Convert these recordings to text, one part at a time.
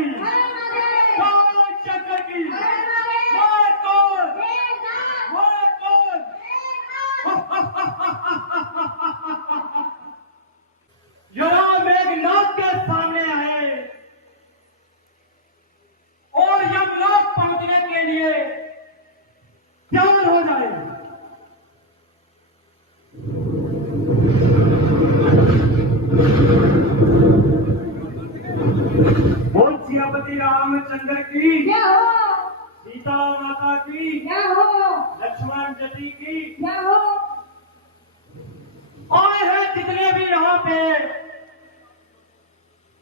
की, जय शंकर की। मैं कौन, मैं कौन? जरा मेघनाथ के सामने आए और यमलोक पहुंचने के लिए तैयार हो जाए। बोल सियापति रामचंद्र की, क्या हो, सीता माता की, क्या हो, लक्ष्मण जी की। क्या हो। आए हैं जितने भी यहाँ पे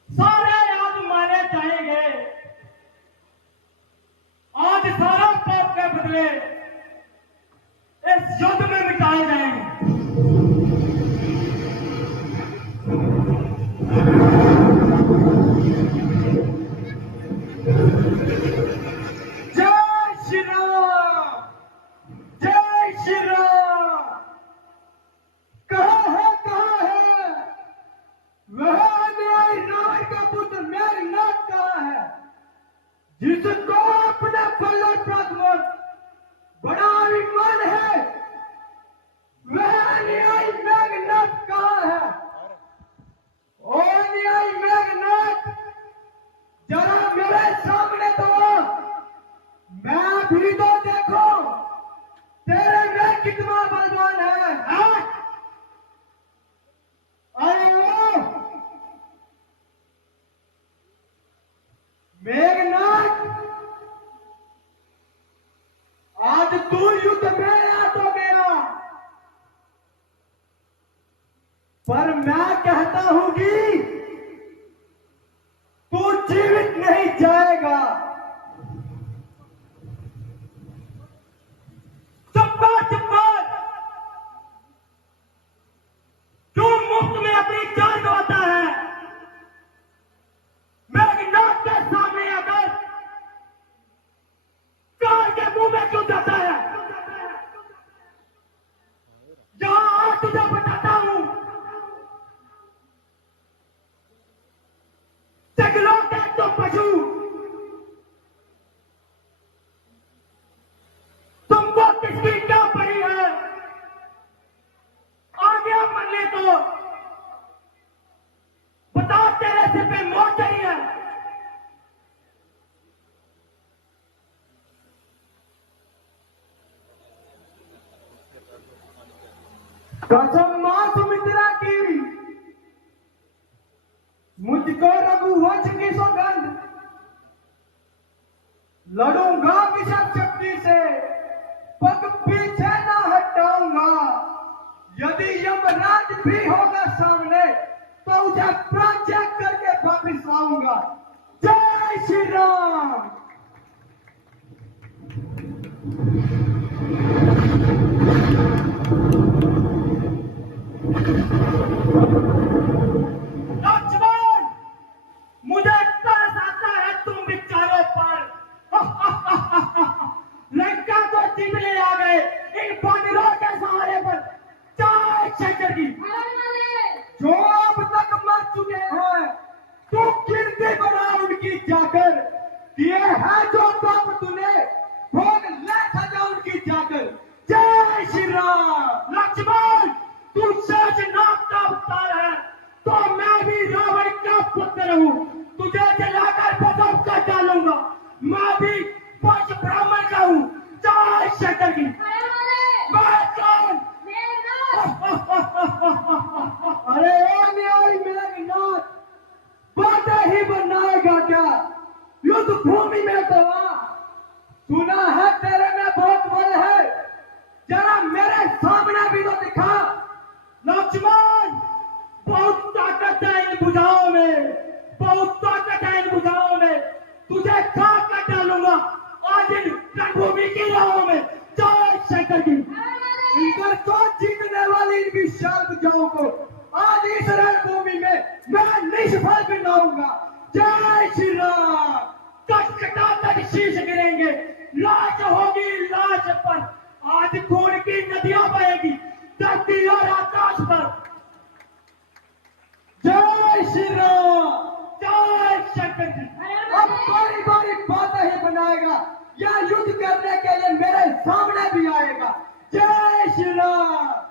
सारे आज मारे जाएंगे। आज सारा पाप के बदले इस युद्ध में मिटाए जाएंगे। जय श्री राम, जय श्री राम। कहाँ है वह अन्यायी रावण का पुत्र मेघनाथ कहाँ है, जिसको अपने पल्लव पर बड़ा अभिमान है। वह अन्यायी मेघनाथ कहाँ है? ओ अन्यायी मेघनाथ, जरा मेरे सामने तो मैं भी तो देखो तेरे में कितना बलवान है, हाँ? अरे वो मेघनाथ, आज तू युद्ध में आ तो गया, पर मैं कहता हूं कि तू जीवित नहीं जाएगा। चुप्पा चुप्पा, तू मुफ्त में अपनी जान गवाता है। मेघनाथ के सामने आकर कार के मुंह में क्यों जाता है? जहां आज तुझे बताता हूं, जंगलों के तो पशु तुमको किसकी क्या पड़ी है? आगे मरने तो बता, तेरे सिर पे मौत चढ़ी है। कसम मां सुमित्रा की, मुझको रघुवंश की सौगंध, लड़ूंगा विषम शक्ति से, पग पीछे ना हटाऊंगा। यदि यमराज भी होगा सामने तो उसे प्राण करके वापिस आऊंगा। जय श्री राम। लक्ष्मण, मुझे तरस आता है तुम विचारों पर। लंका को जीतने आ गए इन बानरों के सहारे पर। जय शंकर की। जो अब तक मर चुके हैं तो कीर्ति बना उनकी जाकर, किए हैं जो पाप तूने भोग ले सजा उनकी जाकर। जय श्री राम। लक्ष्मण, तू शेषनाग का अवतार है तो मैं भी रावण का पुत्र हूँ। तुझे जलाकर भस्म कर डालूंगा। मैं भी वंश ब्राह्मण का हूँ। जय शंकर की। मैं कौन? अरे ओ न्यायी मेघनाथ, बातें ही बनाएगा क्या? युद्ध भूमि में तो आ। सुना है तेरे में बहुत बल है, जरा मेरे सामने भी तो दिखा। लक्ष्मण, बहुत ताकत है इन भुजाओं में, बहुत ताकत है इन भुजाओं में। तुझे खाक कर डालूंगा आज इन रणभूमि की राहों में। जय शंकर की। इनकर को जीतने वाली इन विशाल भुजाओं को आज इस रणभूमि में मैं निष्फल बनाऊंगा। जय श्री राम। कटकटा तक शीश गिरेंगे, लाश होगी लाश पर। आज खून की नदियां बहेगी धरती और आकाश पर। जय श्री राम, जय शंकर जी। बारी बारी बातें ही बनाएगा या युद्ध करने के लिए मेरे सामने भी आएगा। जय श्री राम।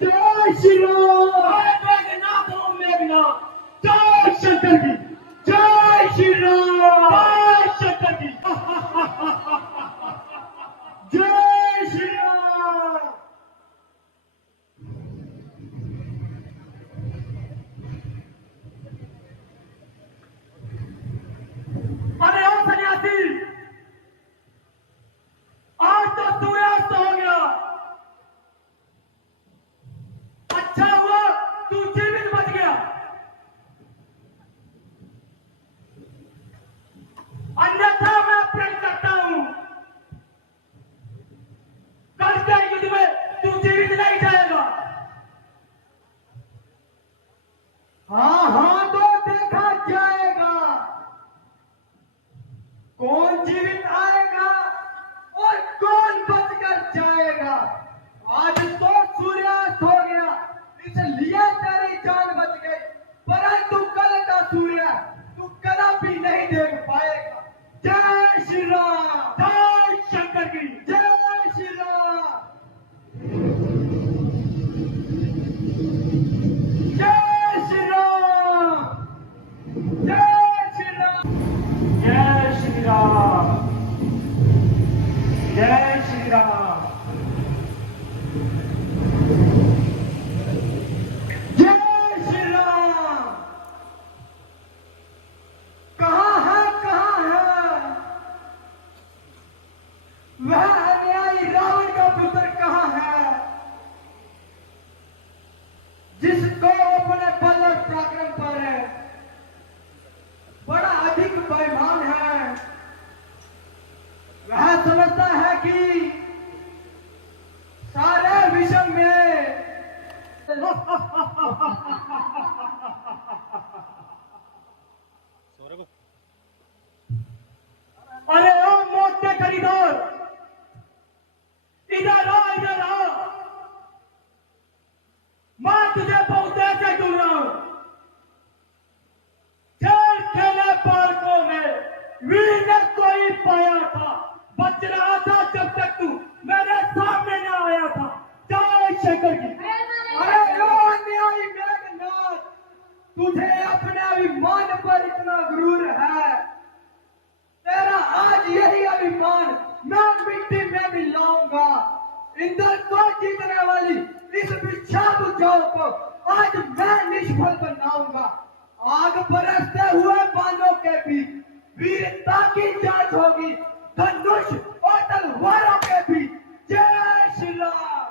जय श्री राम। मेघनाथ हो मेघनाथ। जय शंकर की जय श्री राम। जय शंकर की जय श्री राम। अरे ओ सन्यासी, आज तो सूर्यास्त हो गया। अच्छा हुआ तू जीवित बच गया, अन्यथा मैं प्रण करता हूं कल के युद्ध में तू जीवित नहीं जाएगा। हाँ हाँ तो देखा जाएगा कौन जीवित आएगा और कौन बचकर जाएगा। आज तो सूर्यास्त हो गया, इसलिए तेरी जान बच गई, परंतु कल का सूर्य तू कभी नहीं देख पाएगा। जय श्री राम। जय शंकर की जय श्री राम। जय श्री राम। जय श्री राम। जय श्री राम। जय श्री राम। जय श्री राम। कहाँ है वह अन्यायी रावण का पुत्र कहाँ है, जिसको अपने बल और पराक्रम पर बड़ा अधिक बेईमान है। वह समझता है कि सारे विषम में शंकर की। अरे ओ अन्यायी मेघनाथ, तुझे अपने अभिमान पर इतना गुरूर है। तेरा आज यही अभिमान मैं मिट्टी में भी लाऊंगा। इंद्र को जीतने वाली इस विख्यात जौ को आज मैं निष्फल बनाऊंगा। आग बरसते हुए बांधों के बीच वीरता की जांच होगी, धनुष और तलवारों के बीच। जय श्री राम।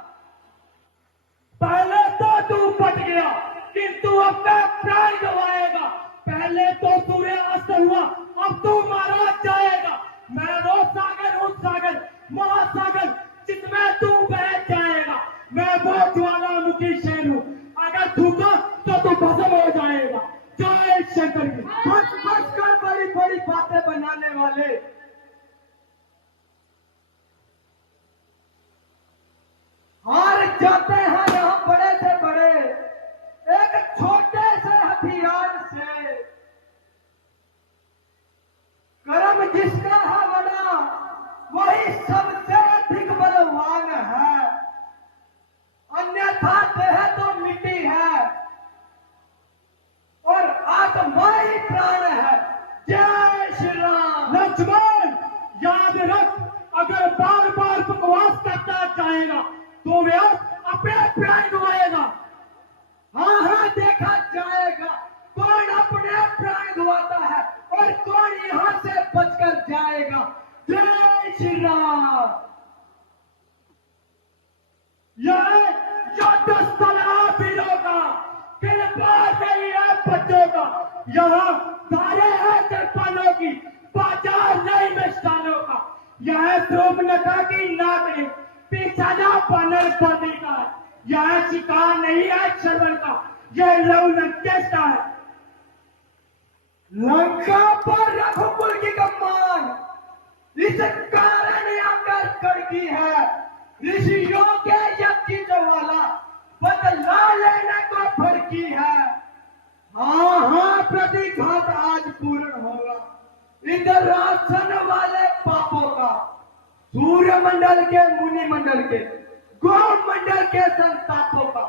पहले तो तू बच गया, किंतु अब मैं प्राण गवाएगा। पहले तो सूर्य अस्त हुआ, अब तू मारा जाएगा। मैं वो सागर हूँ, सागर महासागर, जिसमें तू बह जाएगा। मैं वो ज्वालामुखी शेर हूँ, अगर थूका तो तू भस्म हो जाएगा। जय शंकर की। बस बस कर बड़ी बड़ी बातें बनाने वाले। हार जाते हैं यहाँ बड़े से बड़े एक छोटे से हथियार से। कर्म जिसका है बड़ा वही सबसे अधिक बलवान है, अन्यथा देह तो मिट्टी है और आत्मा ही प्राण है। जय श्री राम। लक्ष्मण याद रख, अगर बार बार बकवास करता जाएगा तो व्यास अपने प्राण गवाएगा। हाँ हाँ देखा जाएगा कौन अपने प्राण गवाता है और कौन यहाँ से बचकर जाएगा। जय श्री राम। यह युद्ध स्थल है वीरों का, कृपा नहीं है बच्चों का। यहाँ धारे है कृपालों की, बाजार नहीं मिष्ठानों का। यह सूर्पनखा की नाक नहीं, पीछा जा बानर पौधे का है। यह शिकार नहीं है श्रवण का, यह लव लंकेश का है। लंका पर रघुकुल की कमान इस कारण आकर कड़की है। ऋषियों के यज्ञ की ज्वाला बदला लेने को भड़की है। हाँ हाँ प्रतिघात आज पूर्ण होगा इंद्रासन वाले पापों का, सूर्य मंडल के, मुनि मंडल के, गौ मंडल के संतापों का।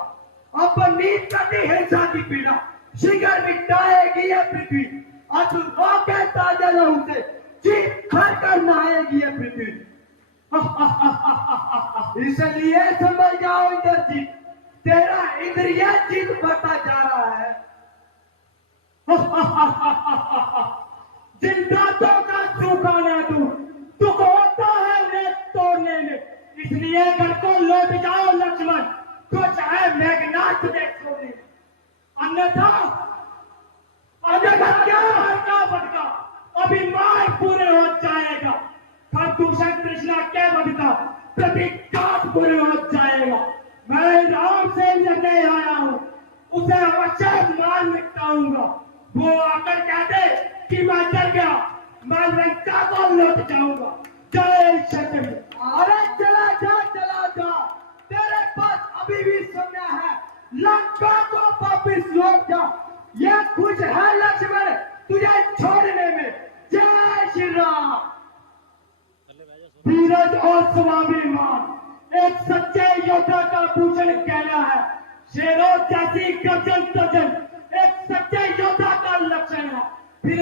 अपनी कटी हिंसा की पीड़ा शीघ्र मिटाएगी यह पृथ्वी। असुरों के ताजे लहू से चीख भर कर नहाएगी यह पृथ्वी। इसलिए समझ जाओ इंद्रजीत, तेरा इंद्रिय जीत बढ़ता जा रहा है। जिन दांतों का सूखाना तू दुख होता है उन्हें तोड़ने में, इसलिए घर को लौट जाओ लक्ष्मण, तो चाहे मेघनाथ तुझे छोड़ने में। अन्यथा क्या बदका अभिमान पूर्ण हो जाएगा। खरदूषण कृष्णा के बदका प्रतिघात पूर्ण हो जाएगा। मैं राम से लड़ने आया हूँ, उसे अवश्य मार निपटाऊंगा। वो आकर कहते कि मैं डर गया, मैं लंका को लौट जाऊंगा। जय शंकर। अरे चला जा, तेरे पास अभी भी समय है। लंका को वापिस लौट जा, यह खुश है लक्ष्मण तुझे छोड़ने में। जय श्री राम। धीरज और स्वाभिमान एक सच्चे योद्धा का भूषण कहना है। शेरों जैसी गर्जन तर्जन एक सच्चे योद्धा का लक्षण है। फिर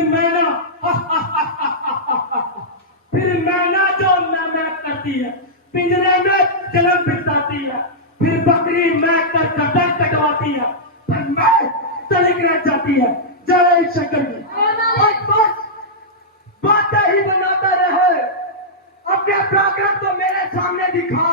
मैना जो मैं करती है, पिंजरे में जन्म बिताती है। फिर बकरी मैं कर गर्दन कटवाती है, फिर मैं तलिक रह जाती है। जय शंकर की। बस बातें ही बनाता रहे, अपने पराक्रम तो मेरे सामने दिखा।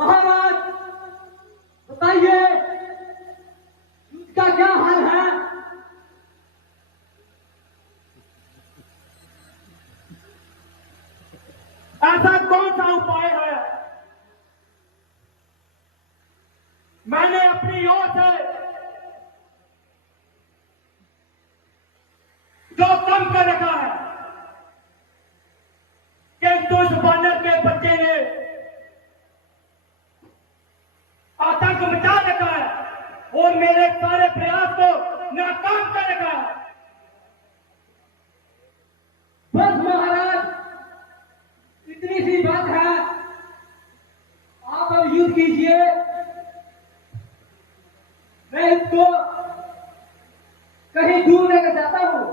महाराज बताइए युद्ध का क्या हाल है? ऐसा कौन सा उपाय है? मैंने अपनी ओर से जो कम कर रखा है कि दुष्ट बानर के बच्चे ने आतंक मचा रखा है और मेरे सारे प्रयास को नाकाम कर रखा है। बस महाराज इतनी सी बात है, आप अब युद्ध कीजिए, मैं इसको कहीं दूर लेकर जाता हूं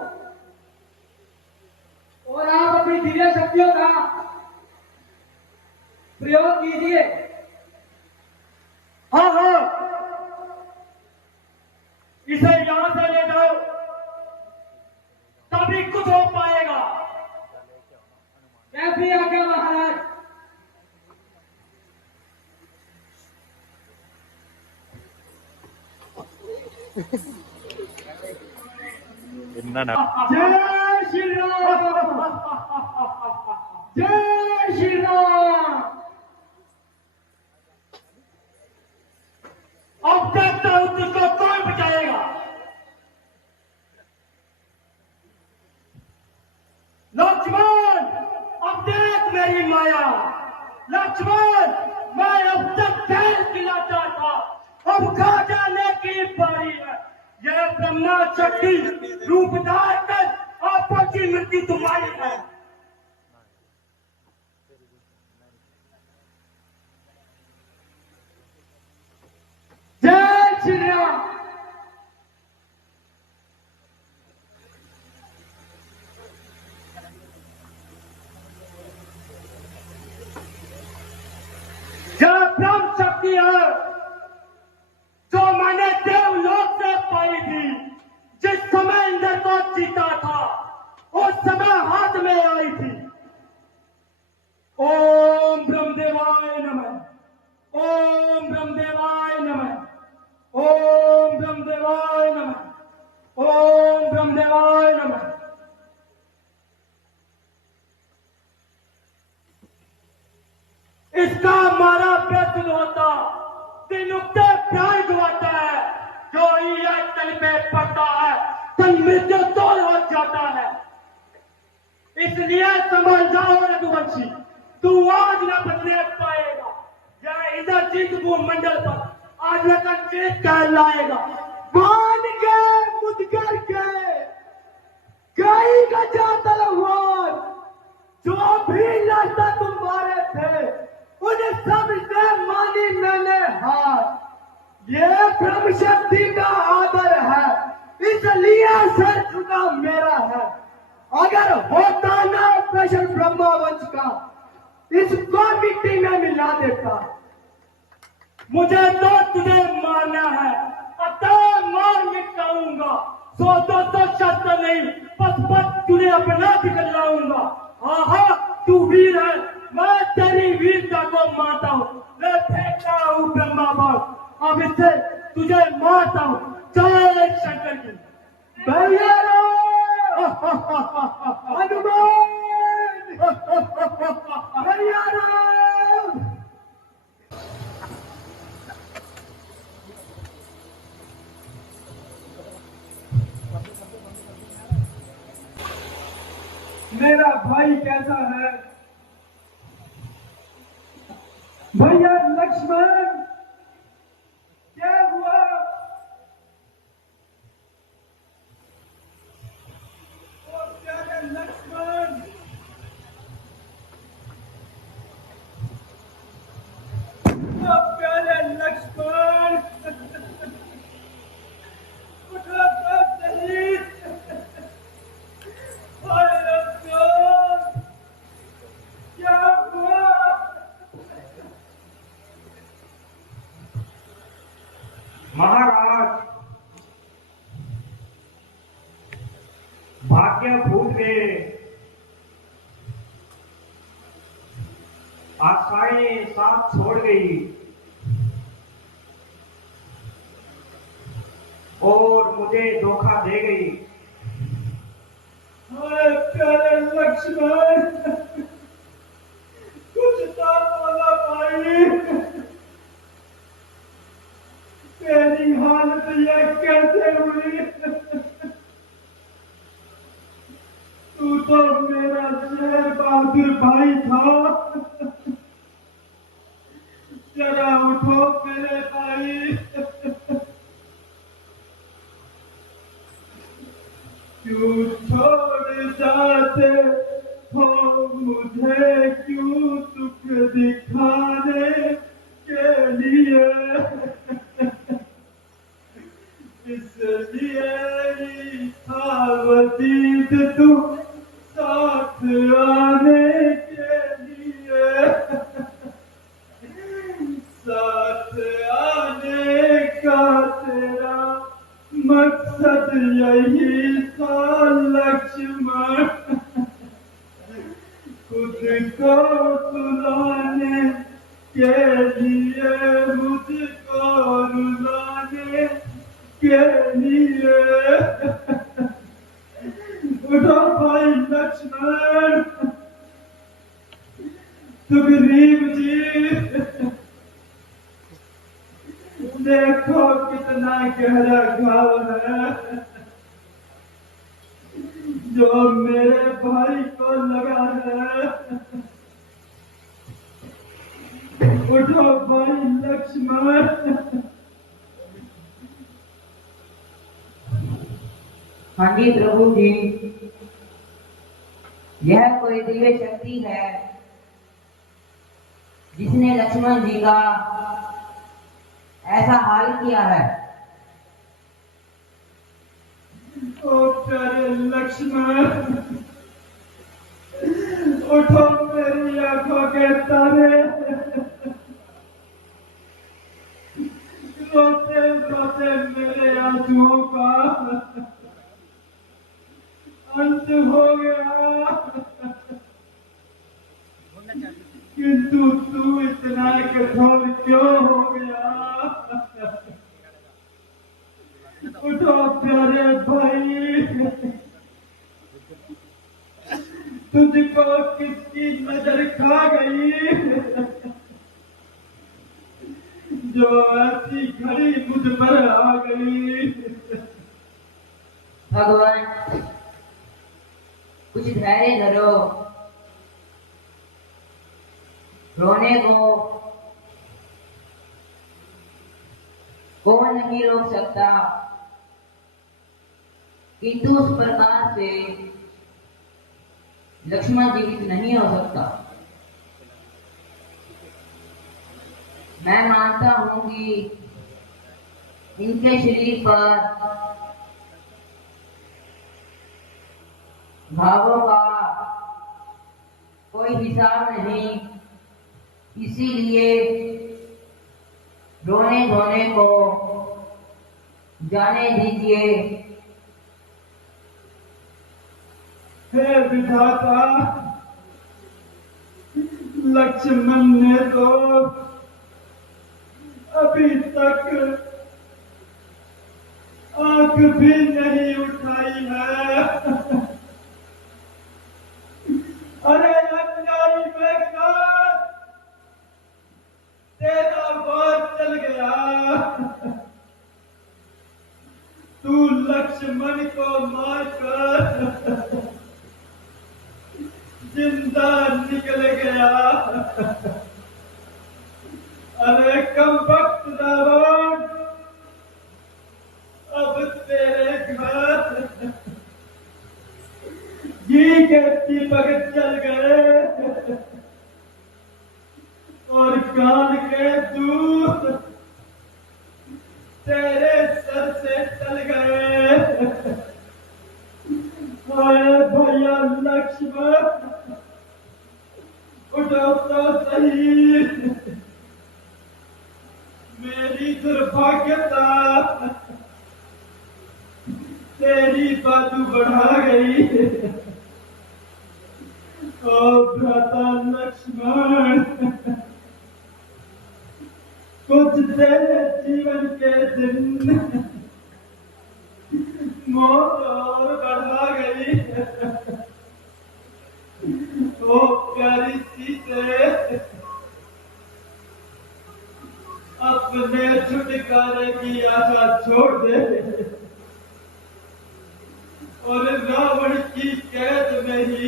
और आप अपनी दिव्य शक्तियों का प्रयोग कीजिए। हाँ हाँ, इसे यहां से ले जाओ, तभी कुछ हो पाएगा। कैसी आज्ञा महाराज? जय श्री राम, जय श्री राम। अब देखता हूं तुझको कौन बचाएगा। लक्ष्मण, अब देख मेरी माया। लक्ष्मण, मैं अब तक खेल खिलाता था, अब खा जाने की बारी है। यह ब्रह्मा शक्ति रूप धार कर आपस की मृत्यु तुम्हारी है। जय श्री राम। यह ब्रह्म शक्ति है जो मैंने देवलोक से पाई थी। जिस समय इंद्र को जीता था उस समय हाथ में आई थी। ओम ब्रह्मदेवाय नमः, ओम ब्रह्मदेवाय नमः, ओम ब्रह्मदेवाय नमः, ओम ब्रह्मदेवाय नमः। इसका हमारा प्रश्न होता दिन उगते प्यार गवाता है, जो यह तल पे पड़ता है तन मृत्यु तोड़ हो जाता है। इसलिए समझ जाओ रघुवंशी, तू आज न बदले पाएगा। यह इधर जीत भूमंडल पर आज का जीत कहलाएगा। मान गए मुदगर के कई गजा तलवार, जो भी लड़ता तुम्हारे थे उन्हें सब से मानी मैंने हार। ये ब्रह्म शक्ति का आदर है, इसलिए सर झुका मेरा है। अगर होता ना प्रश्न ब्रह्मा वंश का, इसको मिट्टी में मिला देता। मुझे तो तुझे मारना है, अतः मार मिटाऊंगा। सो तो शस्त्र नहीं, पथ पथ तुझे अपना दिखलाऊंगा। हाँ, तू वीर है, मैं तेरी वीरता को मानता हूँ। मैं फेंकता हूँ ब्रह्मा बाण, अब इससे तुझे मारता हूँ। जय शंकर की। भैया हनुमान, भैया राम। मेरा भाई कैसा है? भैया लक्ष्मण, क्या हुआ? ओ प्यारे लक्ष्मण, ओ प्यारे लक्ष्मण, उठो तो सही। अरे लक्ष्मण, क्या हुआ? महाराज, भाग्य फूट गए। आशाएं साथ छोड़ गई और मुझे धोखा दे गई। हाय प्यारे लक्ष्मण, कुछ तो बोला भाई, तेरी हालत ये कैसे हुई? तू तो मेरा शेर बहादुर भाई था। जरा उठो मेरे भाई। क्यों छोड़ जाते हो मुझे, क्यों दुख दिखाने के लिए? इसलिए ही था वजीद तू साथ आने के लिए, साथ आने का तेरा मकसद यही था लक्ष्मण। खुद को सुलाने के लिए, मुझको रुलाने के लिए। उठो भाई लक्ष्मण। सुग्रीव जी, देखो कितना गहरा घाव है जो मेरे भाई को लगा है। उठो भाई लक्ष्मण। हाँ जी प्रभु जी, यह कोई दिव्य शक्ति है जिसने लक्ष्मण जी का ऐसा हाल किया है। ओ प्यारे लक्ष्मण, उठो मेरी आंखों के तारे। रोते रोते मेरे आंसुओं का अंत हो गया, किंतु तू इतना कठोर क्यों हो गया? उठो प्यारे भाई, तुझको किसकी नजर खा गई जो ऐसी घड़ी मुझ पर आ गई? भगवान, कुछ धैर्य धरो। रोने को कौन नहीं रोक सकता, किंतु उस प्रकार से लक्ष्मण जीवित नहीं हो सकता। मैं मानता हूं कि इनके शरीर पर भावों का कोई हिसाब नहीं, इसीलिए रोने धोने को जाने दीजिए। हे विधाता, लक्ष्मण ने तो अभी तक आंख भी नहीं उठाई है। अरे अन्यायी मेघनाथ, तेरा वार चल गया। तू लक्ष्मण को मारकर जिंदा निकल गया। अरे कमबख्त रावण, अब तेरे घर घी के दीपक जल गए और कान के दूध तेरे सर से चल गए। अरे भैया लक्ष्मण, उठो तो सही। मेरी दुर्भाग्यता तेरी बाजू बढ़ा गई। ओ भ्राता लक्ष्मण, कुछ तेरे जीवन के दिन मौत और बढ़ा गई। ओ प्यारी सीते, अपने छुटकारे की आशा छोड़ दे और रावण की कैद में ही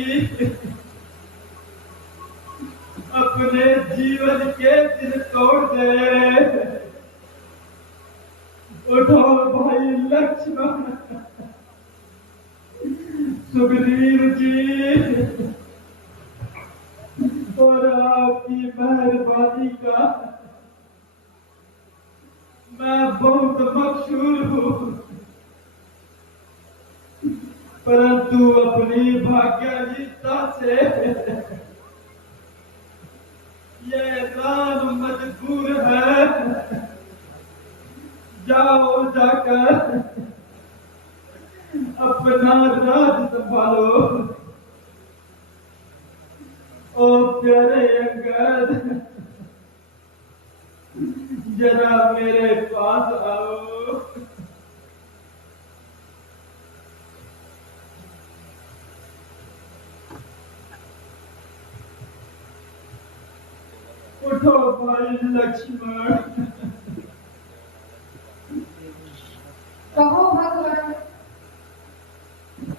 अपने जीवन के दिन तोड़ दे। उठो भाई लक्ष्मण, सुग्रीव जी, और आपकी मेहरबानी का मैं बहुत मशहूर हूँ, परंतु अपनी भाग्यहीनता से ये राम मजबूर है। जाओ जाकर अपना राज संभालो। ओ प्यारे अंगद, जरा मेरे पास आओ। उठो भाई लक्ष्मण। कहो भगवान,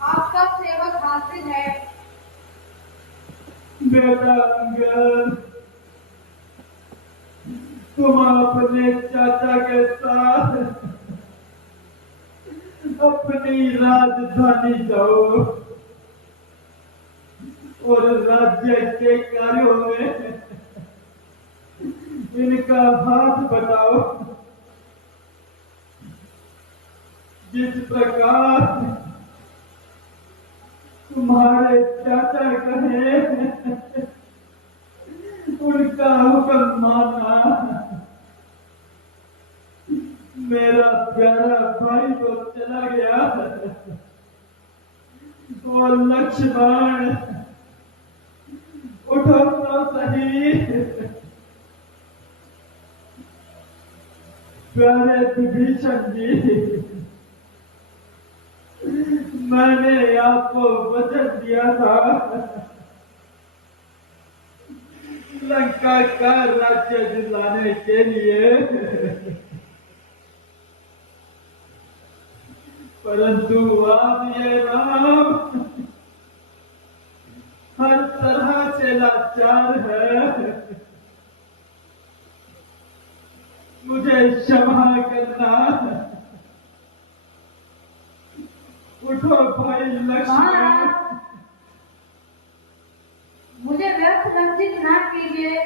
आपका सेवक हासिल है। बेटा अंगद, तुम अपने चाचा के साथ अपनी राजधानी जाओ और राज्य के कार्यों में इनका हाथ बताओ। जिस प्रकार तुम्हारे चाचा कहे उनका हुक्म मानना। मेरा प्यारा भाई तो चला गया और लक्ष्मण उठो तो सही। प्यारे विभीषण जी, मैंने आपको वचन दिया था लंका का राज्य दिलाने के लिए, परंतु आप ये राम हर तरह से लाचार है। मुझे क्षमा करना। उठो भाई लक्ष्मण। महाराज, मुझे व्यर्थ लज्जित न कीजिए।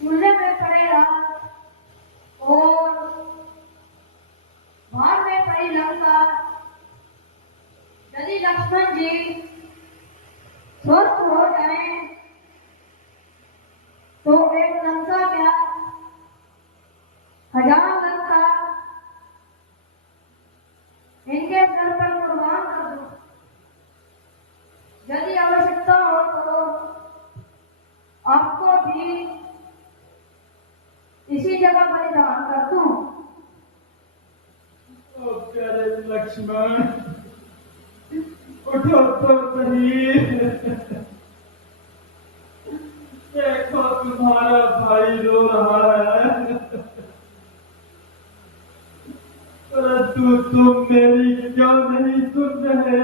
चूल्हे में पड़े रात और भार में पड़ी लंका। यदि लक्ष्मण जी स्वस्थ हो जाएं, तो एक लंका क्या 1000 लंका इनके सर पर कुर्बान कर दूं। यदि आवश्यकता हो तो आपको भी इसी जगह बलिदान कर दूं। ओ प्यारे लक्ष्मण, उठो तो सही। देखो तुम्हारा भाई रो रहा है, परंतु तुम मेरी क्यों नहीं सुन रहे?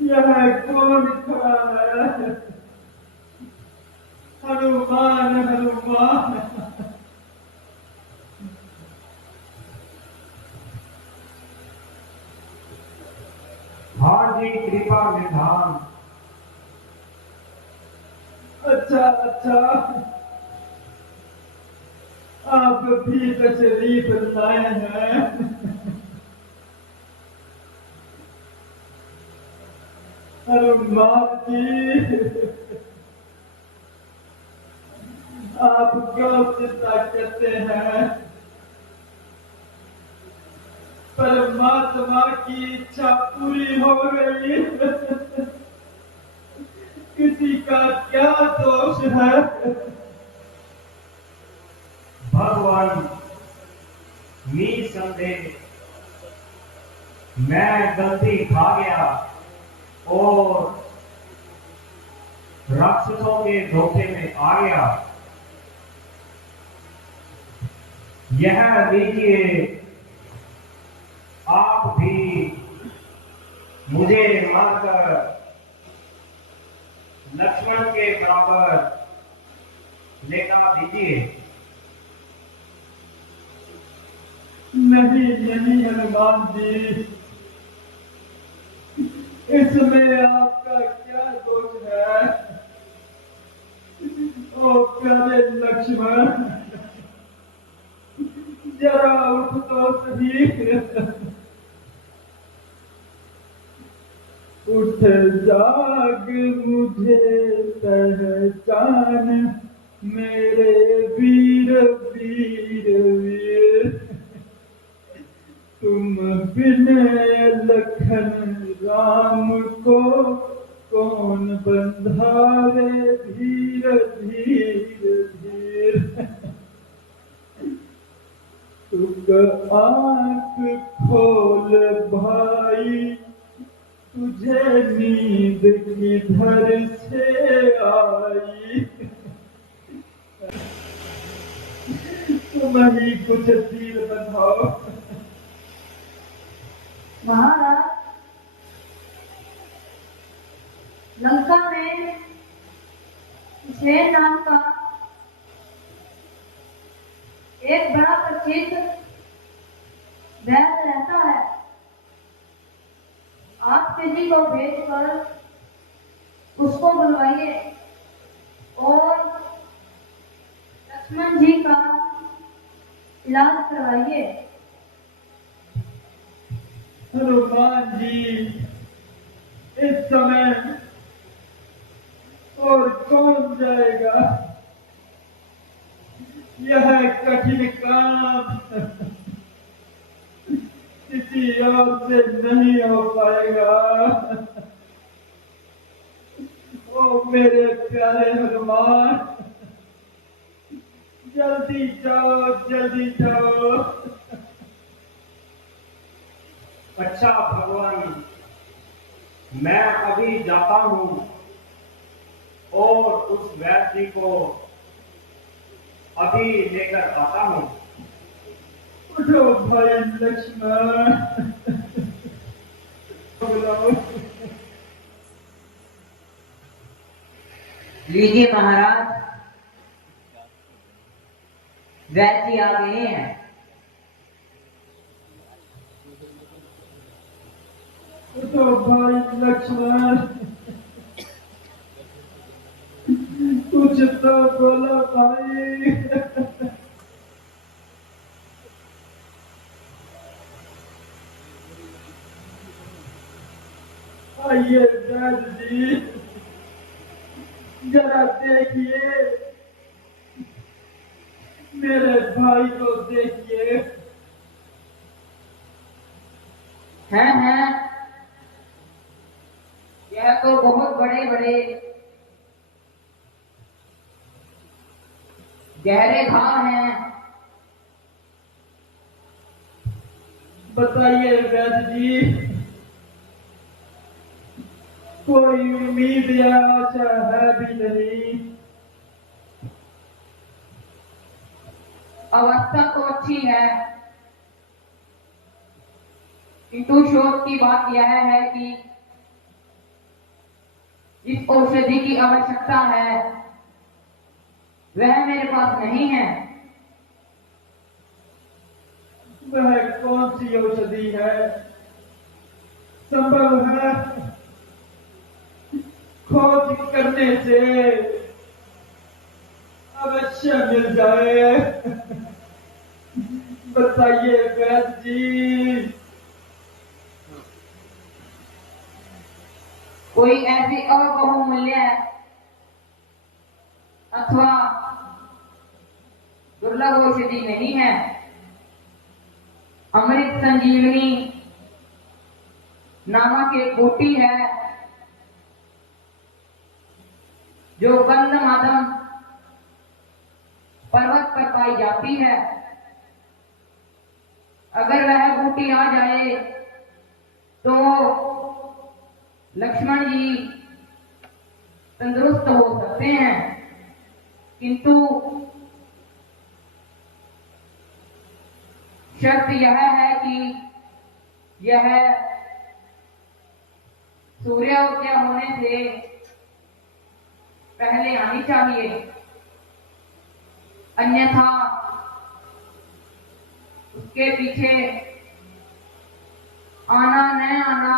यह कौन खड़ा है? हनुमान, हनुमान। हाँ जी, कृपा निधान। अच्छा अच्छा, आप भी तशरीफ लाए हैं। हनुमान जी, आप क्यों चिंता करते हैं? परमात्मा की इच्छा पूरी हो गई। किसी का क्या दोष है? भगवान निसंदेह मैं गलती खा गया और राक्षसों के धोखे में आ गया। यह लीजिए, आप भी मुझे मारकर लक्ष्मण के बराबर लेटा दीजिए। नहीं नहीं हनुमान जी, इसमें आपका क्या दोष है? ओ प्यारे लक्ष्मण, जरा उठ तो सही। उठ जाग मुझे पहचान, मेरे वीर वीर वीर। तुम बिन लखन राम को कौन बंधावे धीर धीर धीर। तुम आंख खोल भाई, तुझे नींद किधर से आई। तुम ही कुछ तीर बंधाओ। महाराज, लंका में हुसैन नाम का एक बड़ा प्रसिद्ध वैद्य रहता है। आप किसी को भेजकर उसको बुलवाइए और लक्ष्मण जी का इलाज करवाइए। हनुमान जी, इस समय और कौन जाएगा? यह कठिन काम किसी और से नहीं हो पाएगा। ओ मेरे प्यारे हनुमान, जल्दी जाओ जल्दी जाओ। अच्छा भगवान, मैं अभी जाता हूं और उस वैद्य को अभी लेकर आता हूं। उठो भाई लक्ष्मण, बुलाओ। लीजिए महाराज, वैद्य आ गए हैं। उठो भाई लक्ष्मण, कुछ तो बोलो भाई। आइए वैद्य जी, जरा देखिए, मेरे भाई को देखिए। हैं, यह तो बहुत बड़े बड़े गहरे घाव हैं। बताइए वैद्य जी, कोई उम्मीद या आशा है भी नहीं? अवस्था तो अच्छी है, किंतु शोक की बात यह है कि जिस औषधि की आवश्यकता है वह मेरे पास नहीं है। वह कौन सी औषधि है? संभव है खोज करने से अवश्य मिल जाए। बताइए वैद्य जी। कोई ऐसी बहुमूल्य अथवा दुर्लभ औषधि नहीं है। अमृत संजीवनी नामक एक बूटी है, जो गंधमादम पर्वत पर पाई जाती है, अगर वह बूटी आ जाए तो लक्ष्मण जी तंदुरुस्त हो सकते हैं, किंतु शर्त यह है कि यह सूर्योदय होने से पहले आनी चाहिए, अन्यथा उसके पीछे आना न आना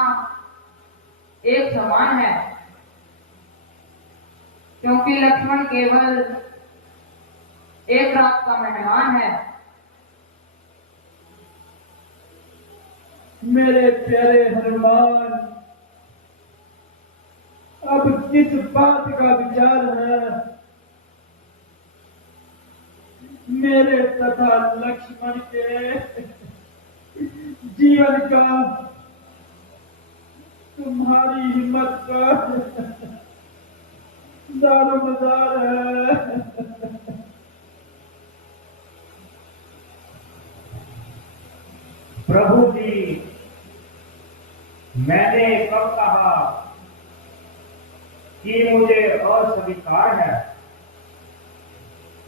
एक समान है, क्योंकि लक्ष्मण केवल एक रात का मेहमान है। मेरे प्यारे हनुमान, अब किस बात का विचार है? मेरे तथा लक्ष्मण के जीवन का तुम्हारी हिम्मत पर दारोमदार है। प्रभु जी, मैंने कब कहा कि मुझे अस्वीकार है?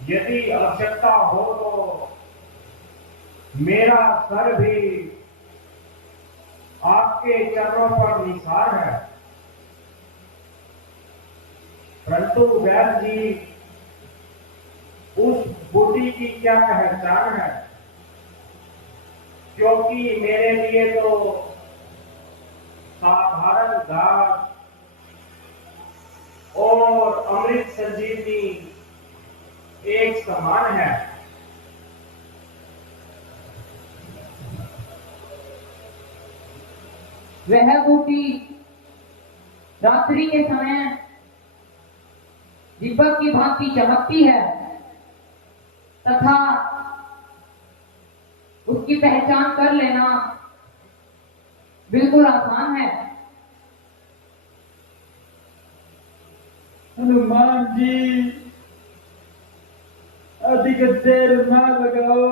यदि आवश्यकता हो तो मेरा सर भी आपके चरणों पर निसार है, परंतु व्यास जी, उस बुद्धि की क्या पहचान है? क्योंकि मेरे लिए तो साधारण घास और अमृत संजीवनी एक समान है। वह बूटी रात्रि के समय दीपक की भांति चमकती है तथा उसकी पहचान कर लेना बिल्कुल आसान है। हनुमान जी, अधिक देर ना लगाओ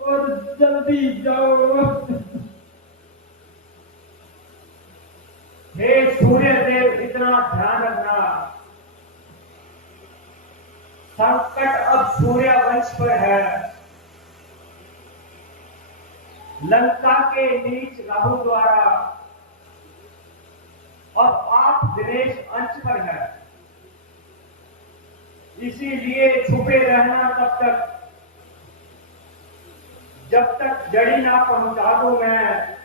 और जल्दी जाओ। हे सूर्यदेव, इतना ध्यान रखना, संकट अब सूर्यवंश पर है। लंका के नीच राहु द्वारा अब आप दिनेश अंश पर है, इसीलिए छुपे रहना तब तक जब तक जड़ी ना पहुंचा दूं मैं।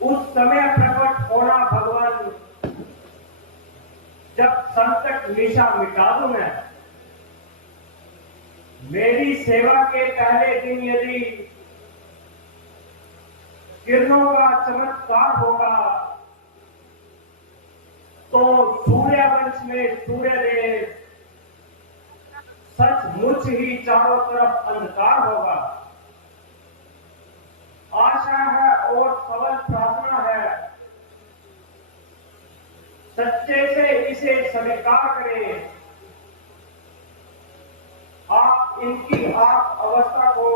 उस समय प्रकट होना भगवान, जब संकट निशा मिटा दूं मैं। मेरी सेवा के पहले दिन यदि किरणों का चमत्कार होगा तो सूर्यवंश में सूर्यदेव सचमुच ही चारों तरफ अंधकार होगा। आशा है और सबल प्रार्थना है, सच्चे से इसे स्वीकार करें। आप इनकी आप अवस्था को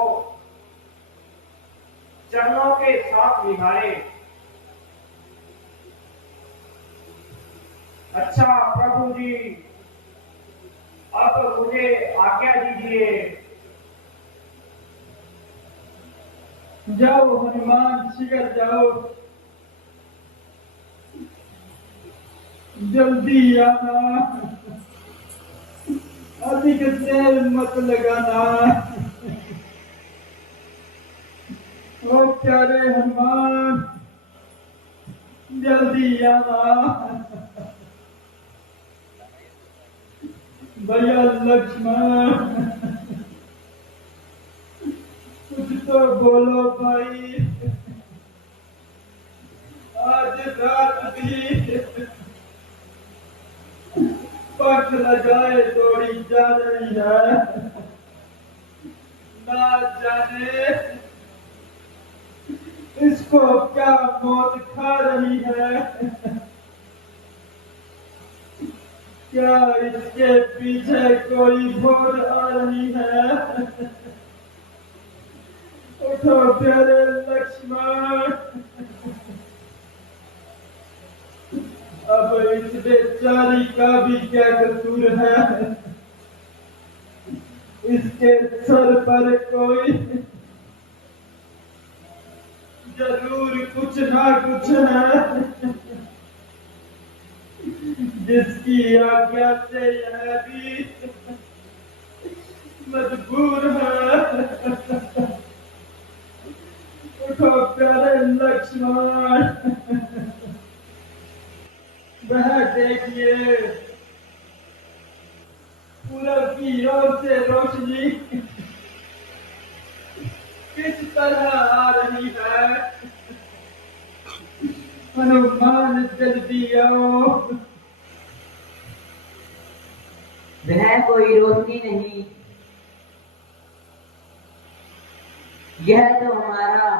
चरणों के साथ निभाएं। अच्छा प्रभु जी, अब मुझे आज्ञा दीजिए। जाओ हनुमान, शीघ्र जाओ, जल्दी आना, अधिक देर मत लगाना। ओ प्यारे हनुमान, जल्दी आना। भैया लक्ष्मण, कुछ तो बोलो भाई, आज रात भी पट लगाए दौड़ी जा रही है, ना जाने इसको क्या मौत खा रही है। क्या इसके पीछे कोई भूत आ रही है? उठो प्यारे लक्ष्मण, अब इस बेचारी का भी क्या कसूर है? इसके सर पर कोई जरूर कुछ ना कुछ है, जिसकी आज्ञा से यह भी मजबूर है। उठो प्यारे लक्ष्मण, वह देखिए पूरब की ओर से रोशनी किस तरह आ रही है। हनुमान जल्दी आओ। वह कोई रोशनी नहीं, यह तो हमारा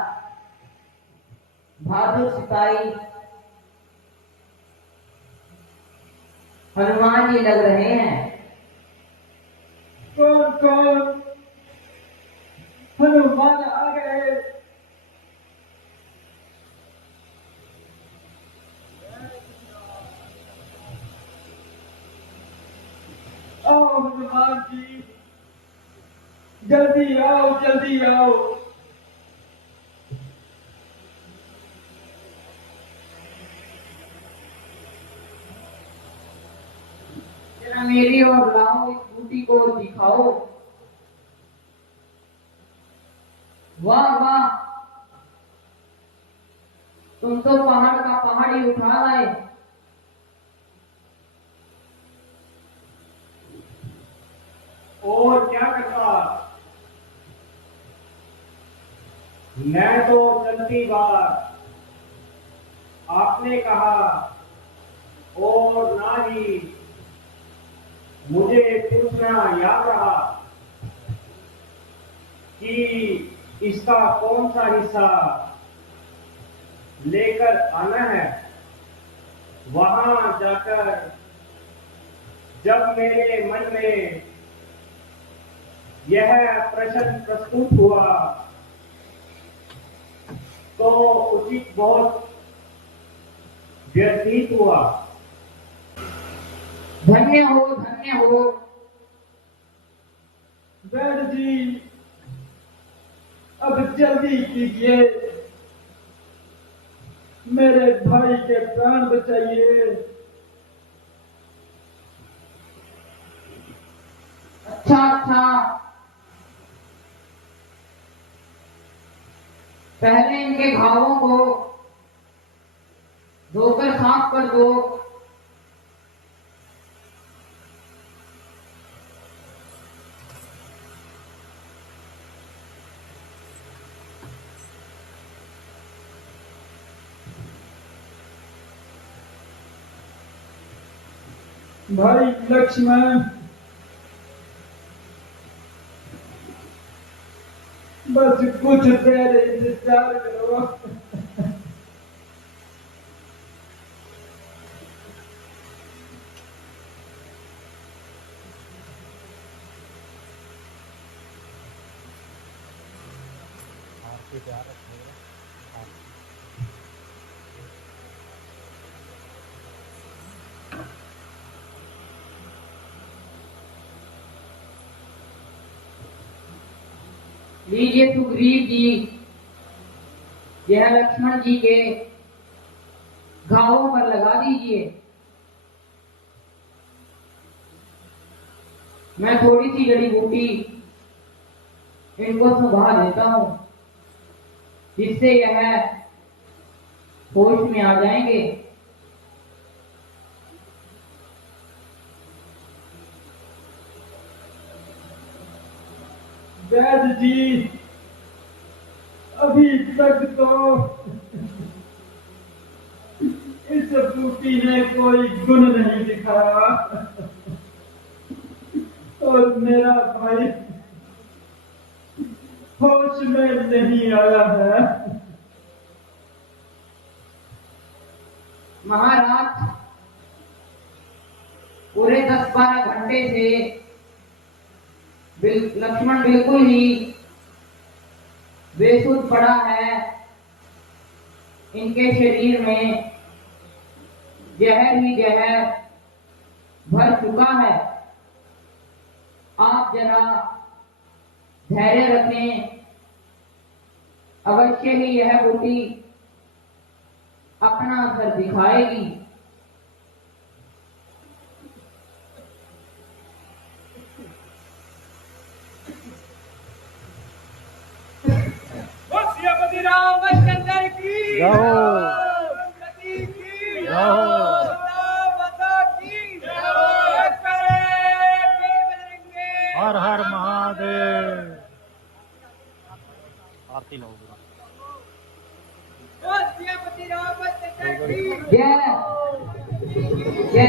बहादुर सिपाही हनुमान जी लग रहे हैं। कौन कौन? हनुमान आ गए। आओ हनुमान जी, जल्दी आओ, जल्दी आओ। जरा मेरी ओर लाओ, इस बूटी को दिखाओ। वाह वाह, तुम तो पहाड़ का पहाड़ ही उठा लाए। और क्या करता? मैं तो चलती बात आपने कहा, और ना ही मुझे पूछना याद रहा कि इसका कौन सा हिस्सा लेकर आना है। वहां जाकर जब मेरे मन में यह प्रश्न प्रस्तुत हुआ तो उचित बहुत व्यतीत हुआ। धन्य हो, धन्य हो। वैद्य जी, अब जल्दी कीजिए, मेरे भाई के प्राण बचाइए। अच्छा अच्छा, पहले इनके घावों को धोकर साफ कर दो। भाई लक्ष्मण, बस कुछ देर इंतजार करो। लीजिए सुग्रीव जी, यह लक्ष्मण जी के घावों पर लगा दीजिए। मैं थोड़ी सी जड़ी बूटी इनको सुंघा देता हूं, जिससे यह होश में आ जाएंगे। वैद्य जी, अभी तक तो इस बूटी ने कोई गुण नहीं दिखाया, और मेरा भाई होश में नहीं आया है। महाराज, पूरे 10-12 घंटे से लक्ष्मण बिल्कुल ही बेसुध पड़ा है। इनके शरीर में जहर ही जहर भर चुका है। आप जरा धैर्य रखें, अवश्य ही यह बूटी अपना असर दिखाएगी। श्रीपति रामचंद्र की हर हर महादेव। आरती लो। श्रीपति रामचंद्र की जय जय